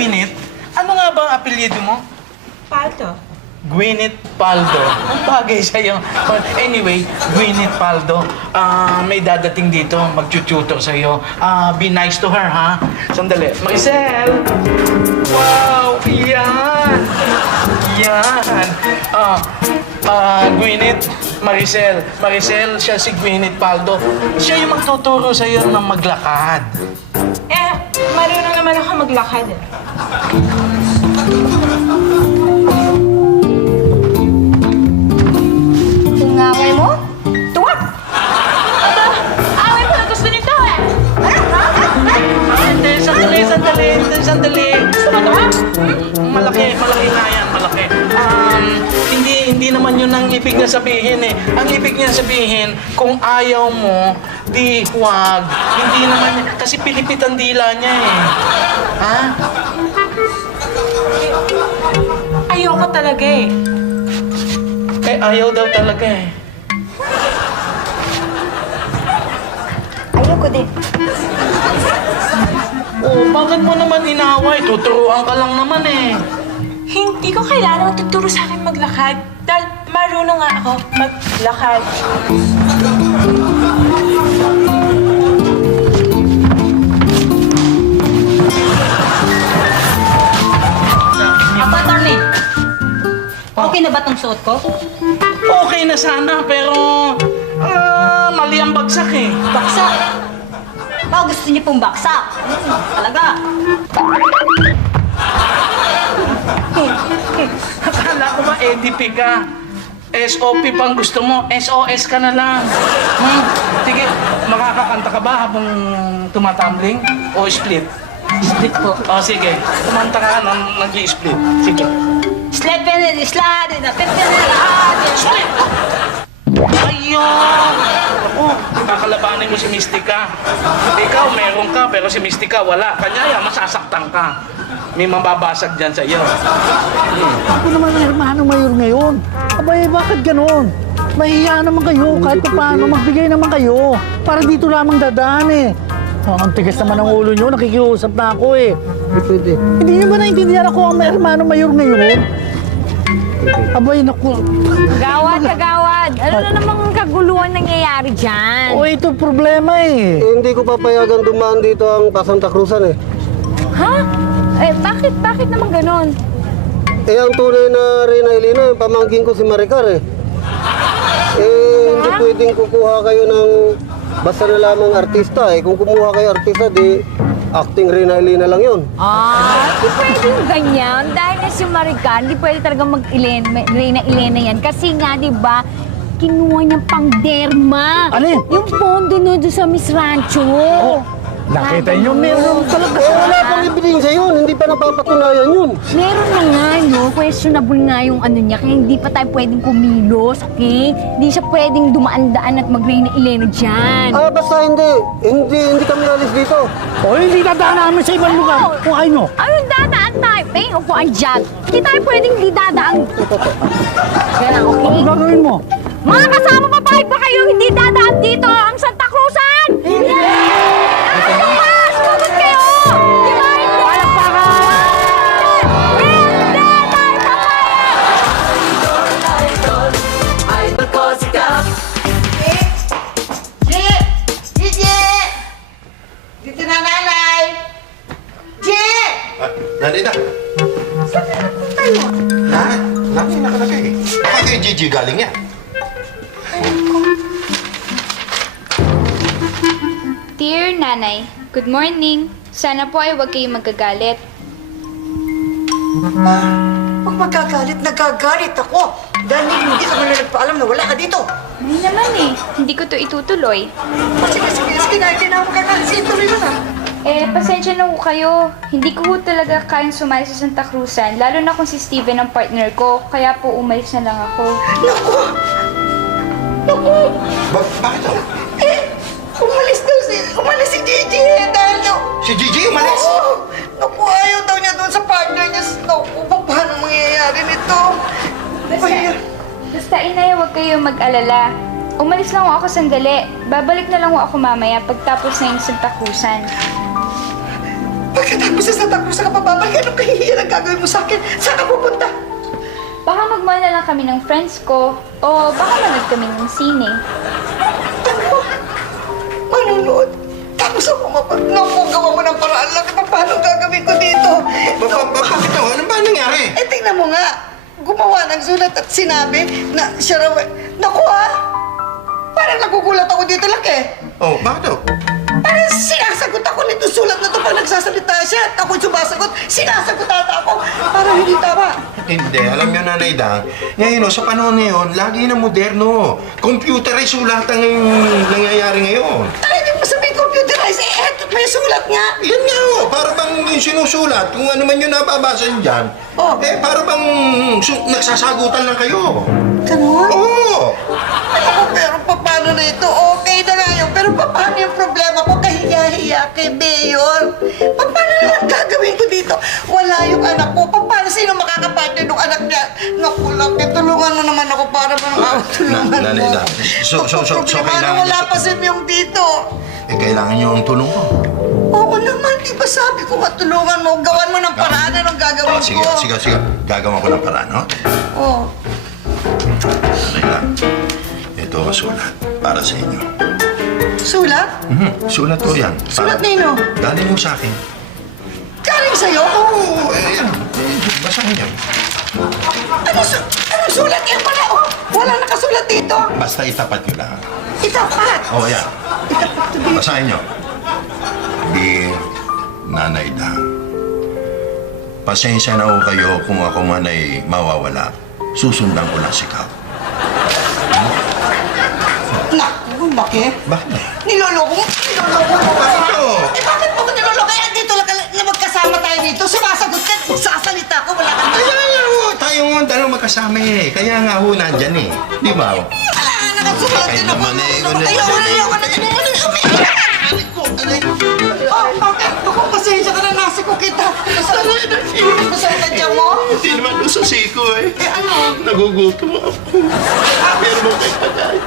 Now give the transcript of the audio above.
Gwyneth? Ano nga ba ang apelyido mo? Palto. Gwyneth Paldo. Ang bagay sa'yo. But anyway, Gwyneth Paldo, may dadating dito, mag-tutor sa'yo. Be nice to her, ha? Sandali. Maricel! Wow! Yan! Yan! Gwyneth, Maricel. Maricel, siya si Gwyneth Paldo. Siya yung magtuturo sa'yo ng maglakad. Marunong naman ako maglakad eh. Ngaway mo? Tuwak! Away ko na gusto nito eh! Hindi, sandali. Gusto mo ito ha? Malaki nga yan, malaki. Hindi naman yun ang ibig niya sabihin eh. Ang ibig niya sabihin, kung ayaw mo, di huwag. Hindi naman, kasi pilipit ang dila niya eh. Ha? Ayoko talaga eh. Eh, ayaw daw talaga eh. Ayoko din. Oh, bakit mo naman inaway? Tuturuan ka lang naman eh. Hindi ko kailangan tuturo sa akin maglakad. Dahil marunong nga ako maglakad. Apa, Tony? Okay na ba tong suot ko? Okay na sana, pero... mali ang bagsak eh. Baksak! Oh, gusto niyo pong baksak? Talaga? Akala ko ba EDP ka? SOP pang gusto mo, SOS ka na lang. Sige, makakakanta ka ba habang tumatumbling? O split? Split po. O sige, kumanta ka nag-i-split. Sige. Sled penel, slide, na penel, Split! Ayun! Ako, kakalabanin mo si Mystica. Ikaw, meron ka, pero si Mystica wala. Kanya masasaktan ka. May mababasag dyan sa iyo. Ako naman ang hermano mayor ngayon. Abay, bakit ganon? Mahiya naman kayo, kahit pa paano, magbigay naman kayo. Para dito lamang dadaan eh. Ang tigas naman ng ulo nyo, nakikiusap na ako eh. Hindi pwede. Hindi nyo ba naintindihan ako ang hermano mayor ngayon? Abay, naku. Kagawad! Ano na namang kaguluhan nangyayari dyan? O, ito problema eh. Hindi ko papayagan dumaan dito ang Pasanta Cruzan eh. Ha? Eh, bakit naman ganon? Eh, ang tunay na Reyna Elena, yung pamangkin ko si Maricar eh. Hindi pwedeng kukuha kayo ng basta na lamang artista eh. Kung kumuha kayo artista, di acting Reyna Elena lang yun. Di pwedeng ganyan. Dahil na si Maricar, di pwede talaga Reyna Elena yan. Kasi nga, di ba, kinuha niyang pang derma. Alin? Yung pondo no doon sa Miss Rancho. Nakita nyo, meron talaga. Eh, wala pang ebidensya yun. Hindi pa napapatunayan yun. Meron na nga, no? Questionable nga yung ano niya, kaya hindi pa tayo pwedeng kumilos, okay? Hindi siya pwedeng dumaan-daan at mag-Reyna Elena dyan. Basta hindi kami alis dito. O, hindi dadaan namin sa ibang lugar. Kung ayaw nyo. Ayun, dadaan tayo. May upuan dyan. Hindi tayo pwedeng hindi dadaan. Kaya lang, okay? Ano gagawin mo? Mga kasama papayag ba kayo hindi dadaan dito ang Santa Cruzan? Hindi! Sumunod kayo! Di ba hindi? Walang para! Hindi tayo papayag! Dito na, nanay! Jay! Nanay na. Saan na napunta mo? Nanay nakalagay eh. Baka kay Gigi galing yan. Dear Nanay, good morning. Sana po ay huwag kayong magagalit. Huwag magagalit, nagagalit ako. Dahil hindi ka muna nagpaalam na wala ka dito. Hindi naman eh. Hindi ko to itutuloy. Sige, tinawag ka na. Sige, tuloy mo na. Pasensya na ho kayo. Hindi ko ho talaga kayang sumali sa Santa Cruzan. Lalo na kung si Steven ang partner ko. Kaya po umalis na lang ako. Naku! Bakit daw? Umalis si Gigi dahil Si Gigi umalis? Oo! Naku, ayaw daw niya doon sa partner niya. Naku, paano mangyayari nito? Basta inay, huwag kayong mag-alala. Umalis lang ho ako sandali. Babalik na lang ho ako mamaya pagtapos na yung Santa Cruzan. Pagkatapos sa Santa Cruz ka pababalik, anong kahihiyan ang gagawin mo sa akin? Saan ka pupunta? Baka magmahal na lang kami ng friends ko o baka manood kami ng sine. Manunood. Tapos ako gawa mo ng paraan lang. Paano gagawin ko dito? Bakit ako? Ano ba nangyari? Eh, tingnan mo nga. Gumawa ng sulat at sinabi na siya raw... Naku parang nagugulat ako dito lang Oh, bakit daw? Parang sinasagot ako nito sulat na to pag nagsasalita siya at ako sumasagot. Sinasagot ata ako. Parang hindi tama. Hindi, alam niyo Nanay Dang, ngayon sa panahon ngayon, lagi na moderno. Computerized sulat ang nangyayari ngayon. Ay, hindi mo sabihin computerized. Eh, eto, may sulat nga. Yan nga para bang yung sinusulat, kung ano man yung nababasa niyo dyan, para bang nagsasagutan lang kayo. Ganun? Oo! Ako, pero paano na ito? Okay na nga yun. Pero paano yung problema ko? Kahiya-hiya kay Mayor. Paano na lang gagawin ko dito? Wala yung anak ko. Paano sino makakapartner ng anak niya? Naku, Laki, tulungan mo naman ako para tulungan mo. Nanay Dang, so kailangan wala niyo... pa si Myung dito. Eh, kailangan niyo ang tulong ko. Oo naman, di ba sabi ko matulungan mo? Gawan mo ng paraan anong gagawin Sige. ko. Gagawa ko ng paraan, no? Oh. Nanay Dang, ito ang sulat para sa inyo. Sulat? Sulat ko yan. Sulat nino? Galing mo sa akin. Galing sa'yo? Oo, yan. Basahin niyo. Anong sulat yan pala? Oh, wala nakasulat dito. Basta itapat niyo lang. Itapat. Oo, yan. Basahin niyo. Dear Nanay Dang, pasensya na ho kayo kung ako man ay mawawala. Susundan ko lang si Kap. Naku, bakit? Bakit? Niloloko mo? Bakit to? Eh, bakit mo ko niloloko? Eh, dito lang na magkasama tayo dito. Sumasagot ka, magsasalita ko, wala kang Kaya nga ho, tayo nga dalawa magkasama eh. Kaya nga ho, nandyan eh. Di ba ho? Wala ka nakasulat Kaya din ako. naman eh, Ayaw na. Oh, bakit? Ako, pasensya ka na, nasa ko kita. Ano sa kanya mo? Hindi naman doon sa siko eh. Eh, ano? Nagugutom ako. Pero mo kayo pagkain.